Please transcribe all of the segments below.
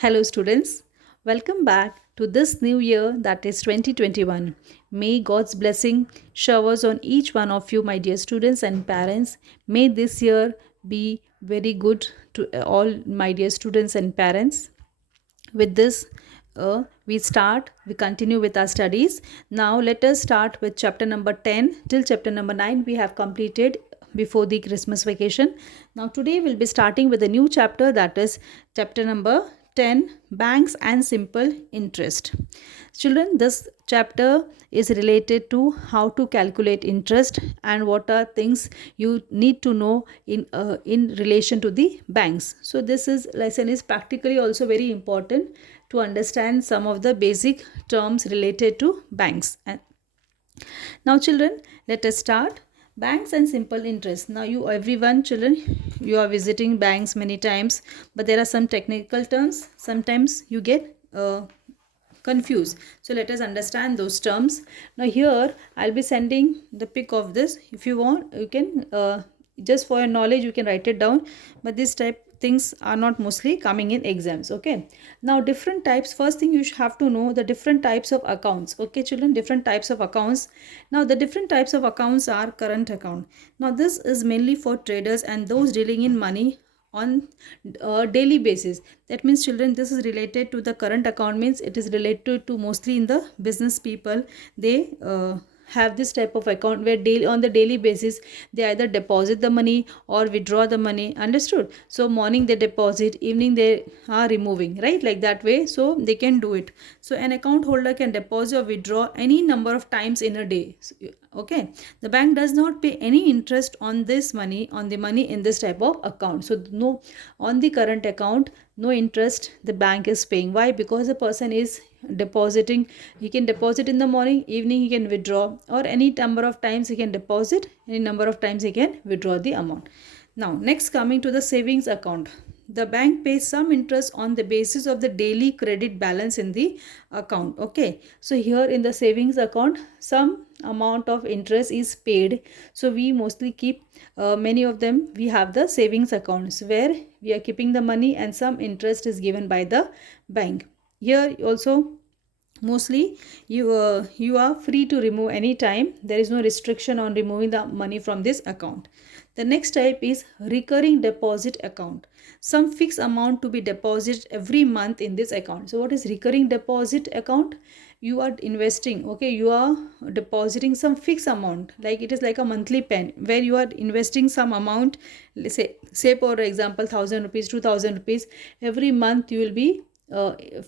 Hello, students. Welcome back to this new year that is 2021. May God's blessing showers on each one of you, my dear students and parents. May this year be very good to all my dear students and parents. With this, we continue with our studies. Now, let us start with chapter number 10 till chapter number 9. We have completed before the Christmas vacation. Now, today we'll be starting with a new chapter, that is chapter number 10, Banks and Simple Interest. Children, this chapter is related to how to calculate interest and what are things you need to know in relation to the banks. So this is lesson is practically also very important to understand some of the basic terms related to banks. And now, children, let us start. Banks and simple interest. Now, you everyone, children, you are visiting banks many times, but there are some technical terms. Sometimes you get confused. So let us understand those terms. Now here I'll be sending the pic of this. If you want, you can just for your knowledge you can write it down. But this type things are not mostly coming in exams. Okay. Now different types. First thing you have to know the different types of accounts. Okay, children, different types of accounts. Now the different types of accounts are current account. Now this is mainly for traders and those dealing in money on a daily basis. That means, children, this is related to the current account, means it is related to mostly in the business people. They have this type of account where daily on the daily basis they either deposit the money or withdraw the money. Understood? So morning they deposit, evening they are removing, right, like that way. So they can do it. So an account holder can deposit or withdraw any number of times in a day. Okay, the bank does not pay any interest on this money, on the money in this type of account. So no, on the current account no interest the bank is paying. Why? Because the person is depositing. He can deposit in the morning, evening he can withdraw, or any number of times he can deposit, any number of times he can withdraw the amount. Now next, coming to the savings account. The bank pays some interest on the basis of the daily credit balance in the account. Okay, so here in the savings account some amount of interest is paid. So we mostly keep many of them, we have the savings accounts where we are keeping the money and some interest is given by the bank. Here also mostly you are free to remove any time. There is no restriction on removing the money from this account. The next type is recurring deposit account. Some fixed amount to be deposited every month in this account. So what is recurring deposit account? You are investing, okay, you are depositing some fixed amount, like it is like a monthly pen where you are investing some amount. Let's say for example 1,000 rupees, 2,000 rupees. Every month you will be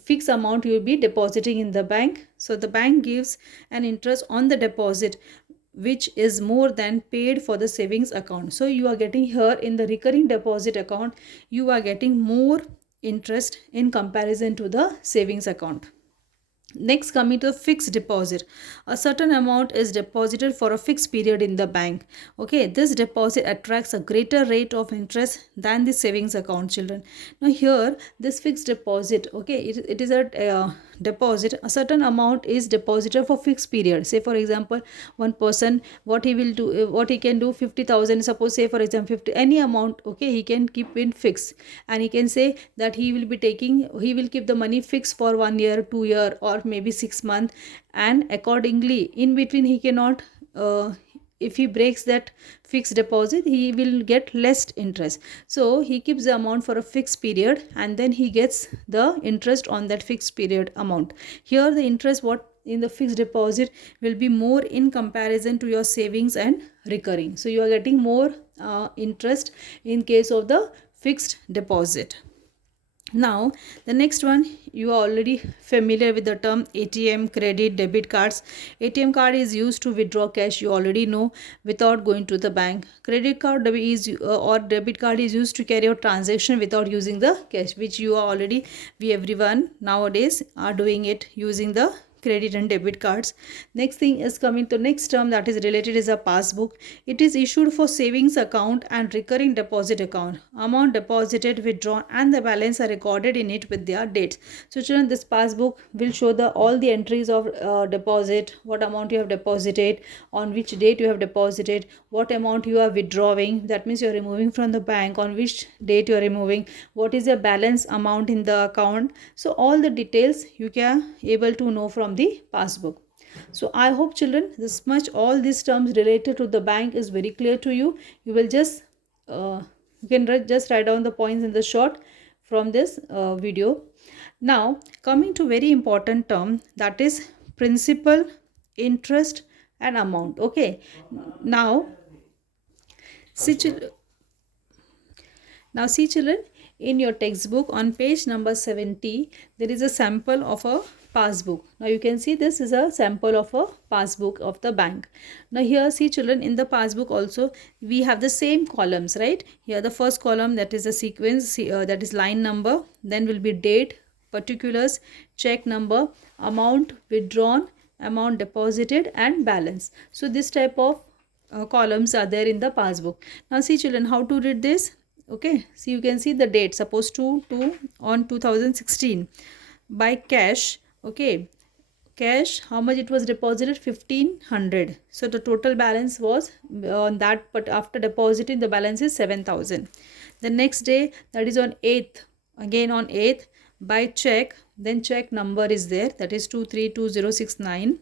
fixed amount you will be depositing in the bank. So the bank gives an interest on the deposit which is more than paid for the savings account. So you are getting here in the recurring deposit account, you are getting more interest in comparison to the savings account. Next, coming to fixed deposit. A certain amount is deposited for a fixed period in the bank. Okay, this deposit attracts a greater rate of interest than the savings account, children. Now here, this fixed deposit, okay, it is a deposit. A certain amount is deposited for fixed period. Say for example, one person, what he will do, what he can do, 50,000, suppose say for example 50, any amount, okay, he can keep in fixed, and he can say that he will be taking, he will keep the money fixed for 1 year, 2 year, or maybe 6 months, and accordingly in between he cannot if he breaks that fixed deposit he will get less interest. So he keeps the amount for a fixed period and then he gets the interest on that fixed period amount. Here the interest what in the fixed deposit will be more in comparison to your savings and recurring. So you are getting more interest in case of the fixed deposit. Now the next one, you are already familiar with the term ATM, credit, debit cards. ATM card is used to withdraw cash, you already know, without going to the bank. Credit card is or debit card is used to carry out transaction without using the cash, which you are already, we everyone nowadays are doing it using the credit and debit cards. Next thing is coming to next term that is related is a passbook. It is issued for savings account and recurring deposit account. Amount deposited, withdrawn and the balance are recorded in it with their dates. So children, this passbook will show the all the entries of deposit, what amount you have deposited, on which date you have deposited, what amount you are withdrawing, that means you are removing from the bank, on which date you are removing, what is the balance amount in the account. So all the details you can able to know from the passbook. So I hope children this much all these terms related to the bank is very clear to you. You will just you can just write down the points in the short from this video. Now coming to very important term, that is principal, interest and amount. Okay, now see children, in your textbook on page number 70, there is a sample of a passbook. Now you can see this is a sample of a passbook of the bank. Now here see children, in the passbook also we have the same columns, right? Here the first column, that is a sequence, that is line number, then will be date, particulars, check number, amount withdrawn, amount deposited and balance. So this type of columns are there in the passbook. Now see children, how to read this? Okay, so you can see the date, suppose 2 on 2016 by cash. Okay, cash, how much it was deposited? 1500. So the total balance was on that, but after depositing the balance is 7000. The next day, that is on 8th, again on 8th by check, then check number is there, that is 232069.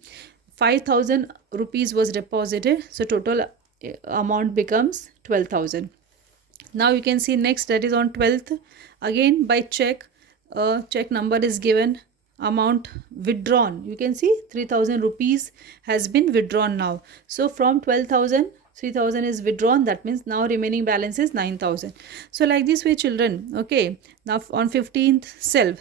5000 rupees was deposited, so total amount becomes 12,000. Now you can see next, that is on 12th, again by check, check number is given, amount withdrawn, you can see 3000 rupees has been withdrawn now. So from 12,000, 3000 is withdrawn, that means now remaining balance is 9000. So like this way children. Okay, now on 15th,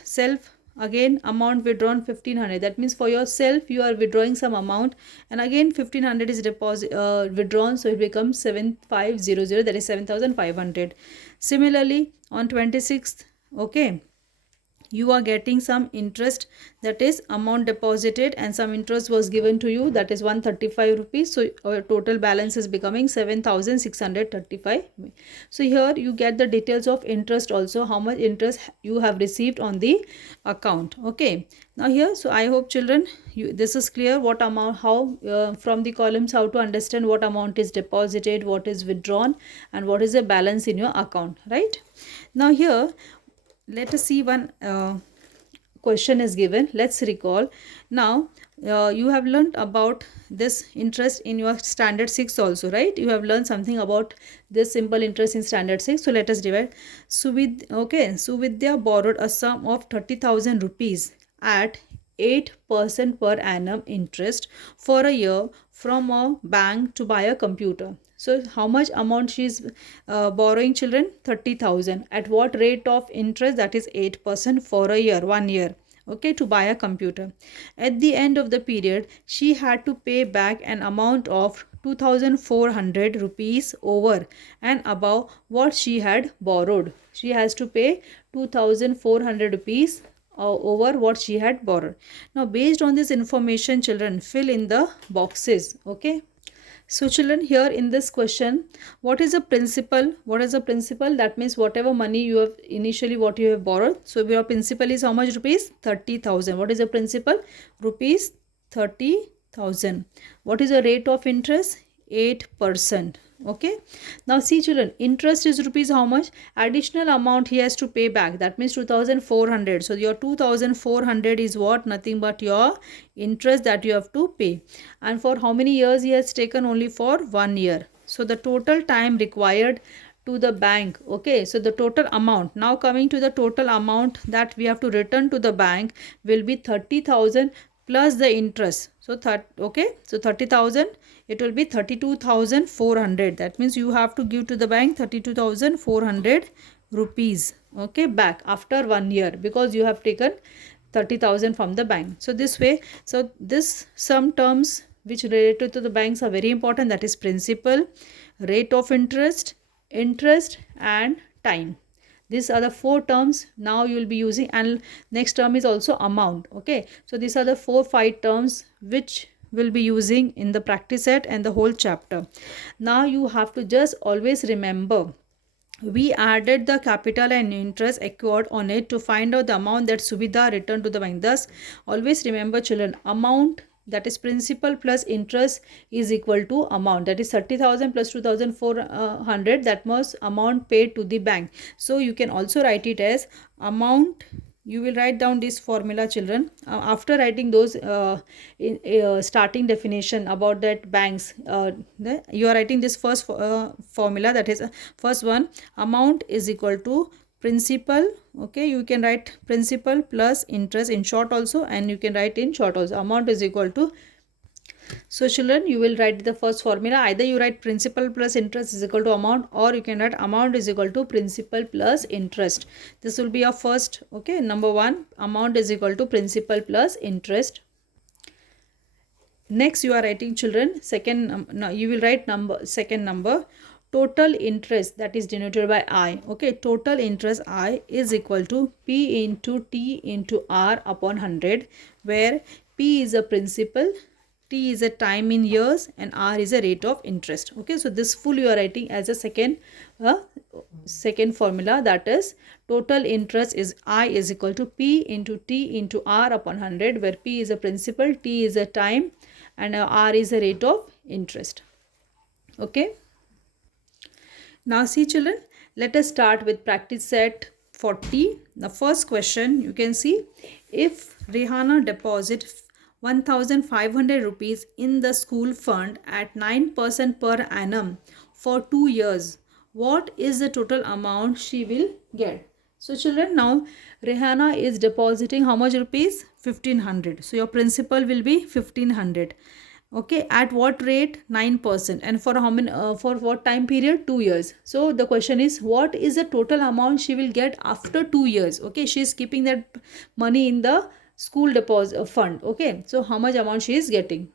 self again amount withdrawn 1500, that means for yourself you are withdrawing some amount, and again 1500 is deposit withdrawn, so it becomes 7500, that is 7500. Similarly on 26th, okay, you are getting some interest, that is amount deposited and some interest was given to you, that is 135 rupees, so our total balance is becoming 7635. So here you get the details of interest also, how much interest you have received on the account. Okay, now here, so I hope children this is clear, what amount, how from the columns how to understand what amount is deposited, what is withdrawn and what is the balance in your account, right? Now here let us see one question is given. Let's recall. Now you have learned about this interest in your standard 6 also, right? You have learned something about this simple interest in standard 6. So let us divide. Suvidya borrowed a sum of 30,000 rupees at 8% per annum interest for a year from a bank to buy a computer. So how much amount she is borrowing children? 30,000. At what rate of interest? That is 8% for a year, 1 year. Okay, to buy a computer. At the end of the period, she had to pay back an amount of 2400 rupees over and above what she had borrowed. She has to pay 2400 rupees over what she had borrowed. Now based on this information children, fill in the boxes. Okay, so children, here in this question, what is the principal? What is the principal? That means whatever money you have initially what you have borrowed. So your principal is how much rupees? 30,000. What is the principal? Rupees 30,000. What is the rate of interest? 8%. Okay, now see children, interest is rupees how much? Additional amount he has to pay back, that means 2400. So your 2400 is what? Nothing but your interest that you have to pay. And for how many years he has taken? Only for 1 year. So the total time required to the bank. Okay, so the total amount, now coming to the total amount that we have to return to the bank will be 30,000 plus the interest. So okay, so 30,000, it will be 32,400. That means you have to give to the bank 32,400 rupees, okay, back after 1 year, because you have taken 30,000 from the bank. So this way, so this some terms which related to the banks are very important, that is principal, rate of interest, interest and time. These are the four terms now you will be using, and next term is also amount. Okay, so these are the 4-5 terms which will be using in the practice set and the whole chapter. Now you have to just always remember, we added the capital and interest accrued on it to find out the amount that Subhida returned to the bank. Thus, always remember children, amount, that is principal plus interest, is equal to amount, that is 30,000 plus 2,400, that was amount paid to the bank. So you can also write it as amount. You will write down this formula children. After writing those starting definition about that banks, you are writing this first formula, that is first one, amount is equal to principal. Okay, you can write principal plus interest in short also, and you can write in short also, amount is equal to. So children, you will write the first formula, either you write principal plus interest is equal to amount, or you can write amount is equal to principal plus interest. This will be your first. Okay, number one, amount is equal to principal plus interest. Next you are writing children second, you will write second number, total interest, that is denoted by I. Okay, total interest I is equal to P into T into R upon 100, where P is a principal, T is a time in years, and R is a rate of interest. Okay, so this full you are writing as a second formula, that is total interest is I is equal to P into T into R upon 100, where P is a principal, T is a time, and R is a rate of interest. Okay, now see children, let us start with practice set 40. The first question you can see, if Rihanna deposit 1,500 rupees in the school fund at 9% per annum for 2 years, what is the total amount she will get? So children, now Rihanna is depositing how much rupees? 1,500. So your principal will be 1,500. Okay, at what rate? 9%. And for how many, for what time period? 2 years. So the question is, what is the total amount she will get after 2 years? Okay, she is keeping that money in the school deposit fund. Okay, so how much amount she is getting?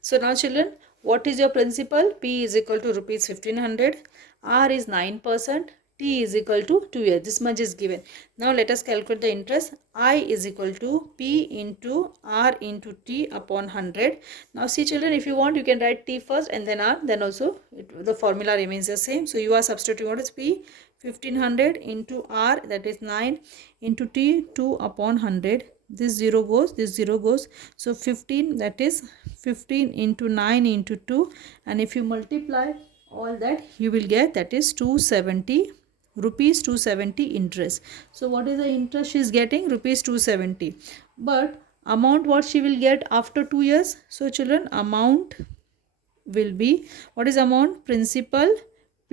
So now children, what is your principal? P is equal to rupees 1,500. R is 9%. T is equal to 2 years. This much is given. Now let us calculate the interest. I is equal to P into R into T upon 100. Now see children, if you want, you can write T first and then R. Then also the formula remains the same. So you are substituting what is P? 1,500 into R, that is 9, into T, 2 upon 100. This 0 goes, this 0 goes. So 15, that is 15 into 9 into 2. And if you multiply all that, you will get, that is 270 rupees, 270 interest. So what is the interest she is getting? Rupees 270. But amount what she will get after 2 years? So children, amount will be, what is amount? Principal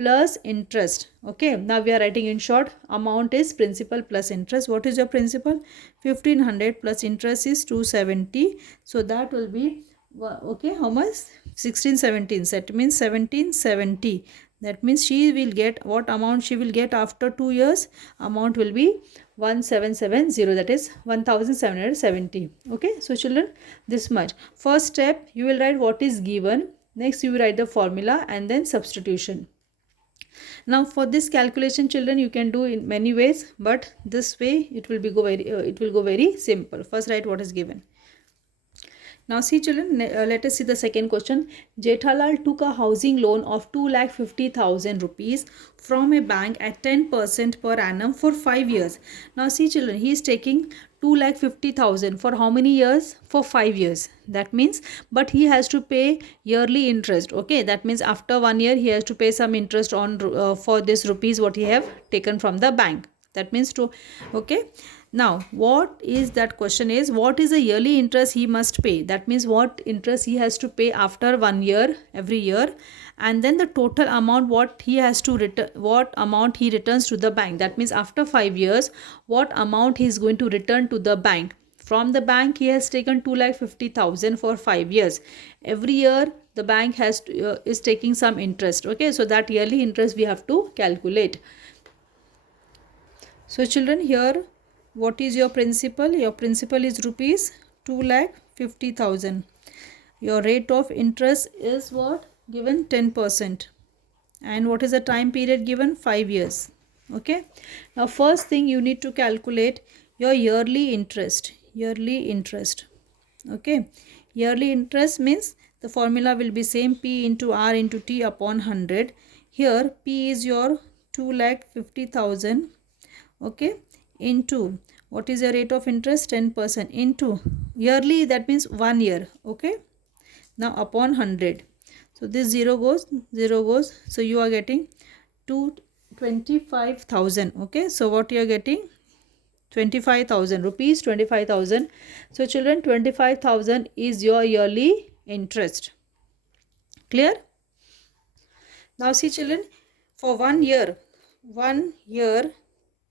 plus interest. Okay, now we are writing in short, amount is principal plus interest. What is your principal? 1,500 plus interest is 270. So that will be, okay, how much? 1617. That means 1770. That means she will get, what amount she will get after 2 years? Amount will be 1770, that is 1770. Okay, so children, this much. First step, you will write what is given. Next you will write the formula and then substitution. Now for this calculation children, you can do in many ways, but this way it will be go very simple. First write what is given. Now see children, let us see the second question. Jethalal took a housing loan of 2,50,000 rupees from a bank at 10% per annum for 5 years. Now see children, he is taking 2,50,000 for how many years? For 5 years. That means, but he has to pay yearly interest. Okay, that means after 1 year he has to pay some interest on for this rupees what he have taken from the bank. That means to, okay. Now what is that question is, what is the yearly interest he must pay? That means what interest he has to pay after 1 year, every year, and then the total amount what he has to return, what amount he returns to the bank. That means after 5 years, what amount he is going to return to the bank. From the bank he has taken 2,50,000 for 5 years. Every year the bank has to, is taking some interest. Okay, so that yearly interest we have to calculate. So children, here what is your principal? Your principal is rupees 2,50,000. Your rate of interest is what? Given 10%. And what is the time period given? 5 years. Okay, now first thing you need to calculate your yearly interest. Okay, yearly interest means the formula will be same, P into R into T upon 100. Here P is your 2,50,000. Okay, into what is your rate of interest? 10%, into yearly, that means 1 year. Okay, now upon 100, so this 0 goes, so you are getting 25,000. Okay, so what you are getting? 25,000 rupees, 25,000. So children, 25,000 is your yearly interest. Clear? Now see children, for 1 year,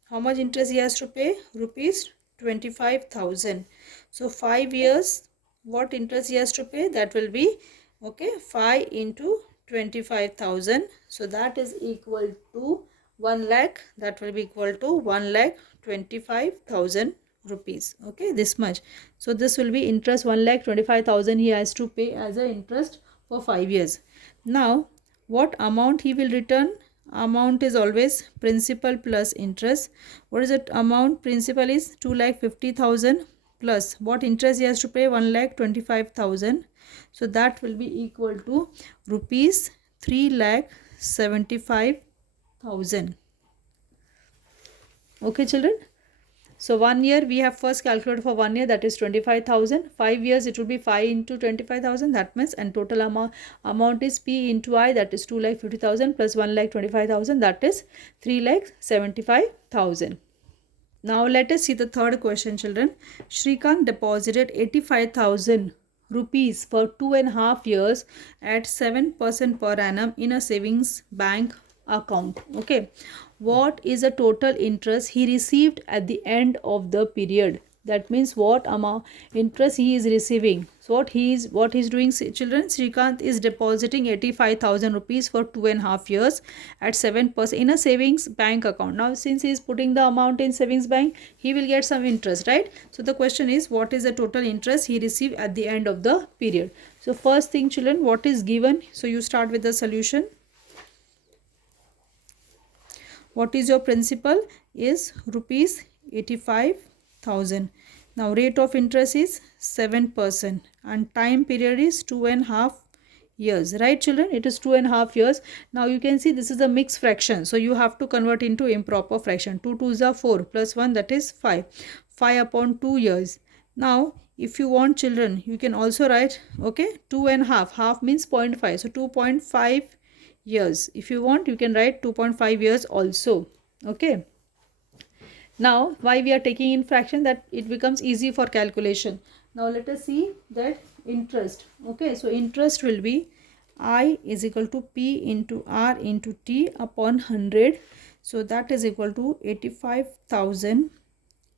how much interest he has to pay? Rupees 25,000. So 5 years, what interest he has to pay? That will be, okay, 5 into 25,000. So that is equal to 1 lakh. That will be equal to 1,25,000 rupees. Okay, this much. So this will be interest 1,25,000 he has to pay as a interest for 5 years. Now, what amount he will return? Amount is always principal plus interest. What is it? Amount principal is 2,50,000 plus what interest he has to pay? 1,25,000. So that will be equal to rupees 3,75,000. Okay children. So 1 year we have first calculated for 1 year, that is 25,000. 5 years it will be 5 into 25,000, that means, and total amount is P into I, that is 2,50,000 plus 1,25,000, that is 3,75,000. Now let us see the third question children. Shrikant deposited 85,000 rupees for 2.5 years at 7% per annum in a savings bank account. Okay, what is the total interest he received at the end of the period? That means what amount interest he is receiving. So what he's doing, children, Shrikant is depositing 85,000 rupees for 2.5 years at 7% in a savings bank account. Now since he is putting the amount in savings bank, he will get some interest, right? So the question is, what is the total interest he received at the end of the period? So first thing children, what is given? So you start with the solution. What is your principal? Is rupees 85,000. Now rate of interest is 7% and time period is 2.5 years, right children? It is 2.5 years. Now you can see this is a mixed fraction, so you have to convert into improper fraction. 2 2s are 4 plus 1, that is 5. 5 upon 2 years. Now if you want children, you can also write, okay, 2.5, half means 0.5, so 2.5 years. If you want, you can write 2.5 years also. Okay, now why we are taking in fraction? That it becomes easy for calculation. Now let us see that interest. Okay, so interest will be I is equal to P into R into T upon 100. So that is equal to 85,000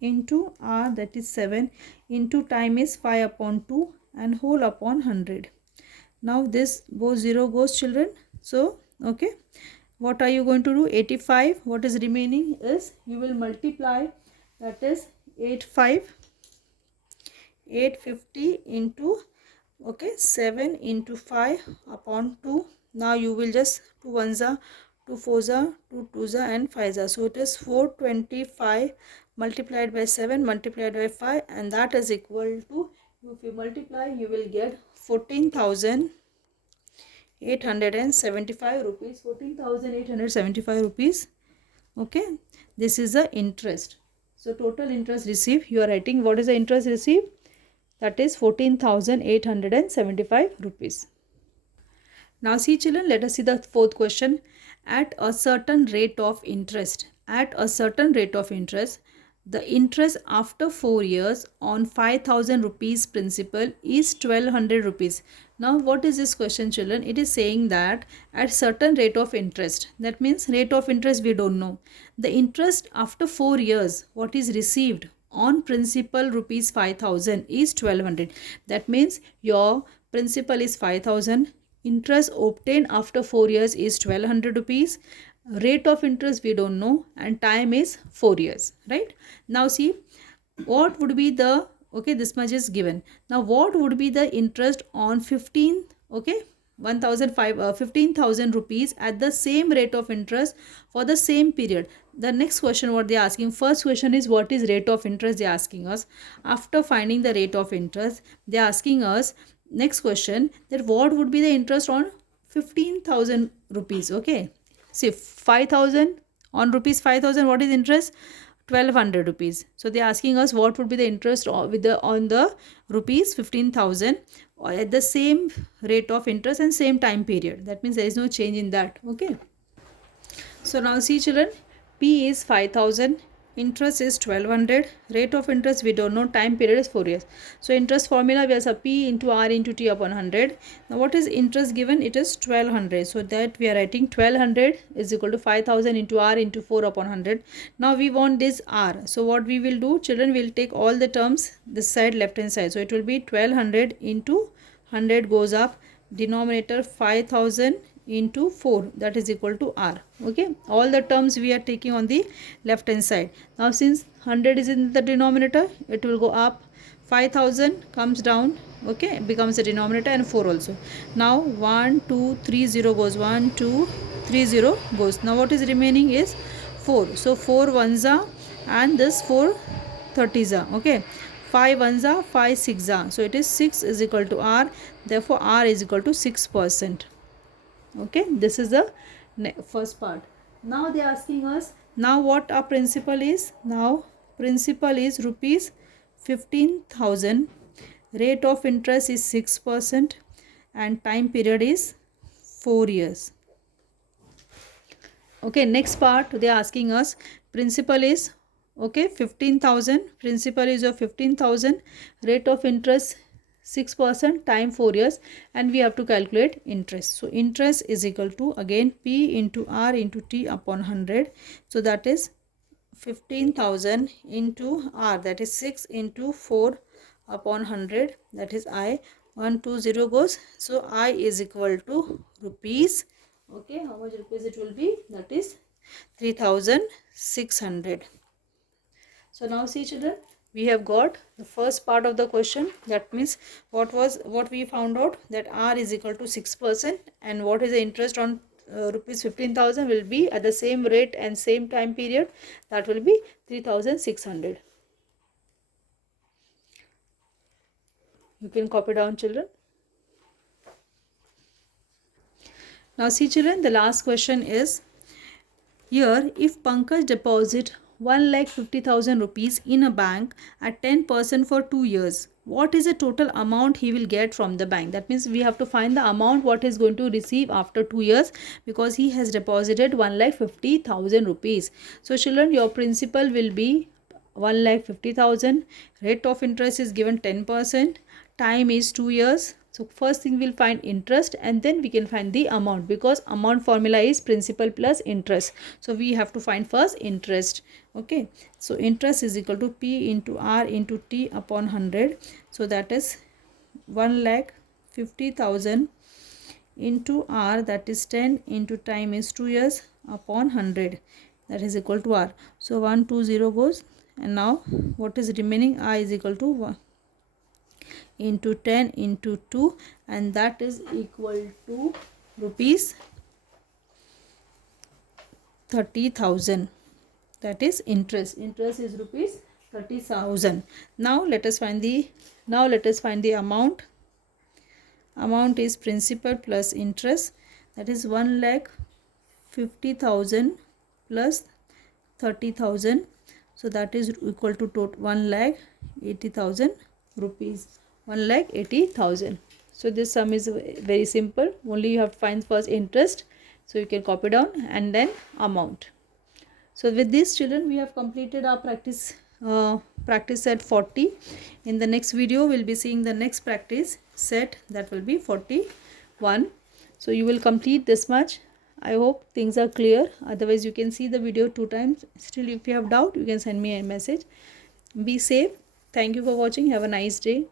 into R, that is 7, into time is 5 upon 2 and whole upon 100. Now this goes 0 goes children. So okay, what are you going to do? 85, what is remaining is you will multiply, that is 850 into, okay, 7 into 5 upon 2. Now you will just 2 ones are 2 fours are 2 twos are and 5s are, so it is 425 multiplied by 7 multiplied by 5, and that is equal to, if you multiply you will get 14,875 rupees. 14,875 rupees. Okay, this is the interest. So total interest received, you are writing what is the interest received, that is 14,875 rupees. Now see children, let us see the fourth question. At a certain rate of interest, the interest after 4 years on 5,000 rupees principal is 1,200 rupees. Now what is this question children? It is saying that at certain rate of interest, that means rate of interest we don't know. The interest after 4 years, what is received on principal rupees 5,000 is 1,200. That means your principal is 5,000. Interest obtained after 4 years is 1,200 rupees. Rate of interest we don't know, and time is 4 years, right? Now see what would be the, okay, this much is given. Now what would be the interest on 15th, okay, 15,000 rupees at the same rate of interest for the same period. The next question what they are asking, first question is what is rate of interest they are asking us. After finding the rate of interest, they are asking us next question that what would be the interest on 15,000 rupees. Okay, see 5,000 on rupees 5,000, what is interest? 1,200 rupees. So they are asking us what would be the interest on the rupees 15,000 at the same rate of interest and same time period. That means there is no change in that. Okay. So now see children, P is 5,000, interest is 1,200, rate of interest we don't know, time period is 4 years. So interest formula we have P into R into T upon 100. Now what is interest given? It is 1,200. So that we are writing 1,200 is equal to 5,000 into R into 4 upon 100. Now we want this R. So what we will do, children, will take all the terms this side, left hand side. So it will be 1,200 into 100 goes up, denominator 5,000 into 4, that is equal to R. Okay, all the terms we are taking on the left hand side. Now since 100 is in the denominator, it will go up, 5,000 comes down, okay, becomes the denominator, and 4 also. Now 1 2 3 0 goes, 1 2 3 0 goes. Now what is remaining is 4. So 4 ones are, and this 4 30s are. Okay, 5 ones are, 5 6 are. So it is 6 is equal to R. Therefore R is equal to 6%. Okay, this is the first part. Now they are asking us now what our principal is. Now principal is rupees 15,000, rate of interest is 6%, and time period is 4 years. Okay, next part they are asking us principal is, okay, 15,000, principal is of 15,000, rate of interest 6%, time 4 years, and we have to calculate interest. So interest is equal to again P into R into T upon 100. So that is 15,000 into R, that is 6 into 4 upon 100, that is I. 120 goes. So I is equal to rupees. Okay, how much rupees it will be? That is 3,600. So now see children, we have got the first part of the question. That means what we found out, that R is equal to 6%, and what is the interest on rupees 15,000 will be at the same rate and same time period, that will be 3,600. You can copy down children. Now see children, the last question is here, if Pankaj deposit 1,50,000 rupees in a bank at 10% for 2 years, what is the total amount he will get from the bank? That means we have to find the amount what he is going to receive after 2 years, because he has deposited 1,50,000 rupees. So children, your principal will be 1,50,000, rate of interest is given 10%, time is 2 years. So first thing we'll find interest, and then we can find the amount, because amount formula is principal plus interest. So we have to find first interest. Okay, so interest is equal to P into R into T upon 100. So that is 1,50,000 into R, that is 10, into time is 2 years, upon 100, that is equal to R. So 120 goes, and now what is remaining? I is equal to 1 into 10 into 2, and that is equal to rupees 30,000. That is interest. Interest is rupees 30,000. Now let us find the amount. Amount is principal plus interest, that is 1,50,000 plus 30,000. So that is equal to total 1,80,000 rupees. 1,80,000. So this sum is very simple. Only you have to find first interest. So you can copy down, and then amount. So with this children, we have completed our practice set 40. In the next video, we'll be seeing the next practice set, that will be 41. So you will complete this much. I hope things are clear. Otherwise, you can see the video 2 times. Still, if you have doubt, you can send me a message. Be safe. Thank you for watching. Have a nice day.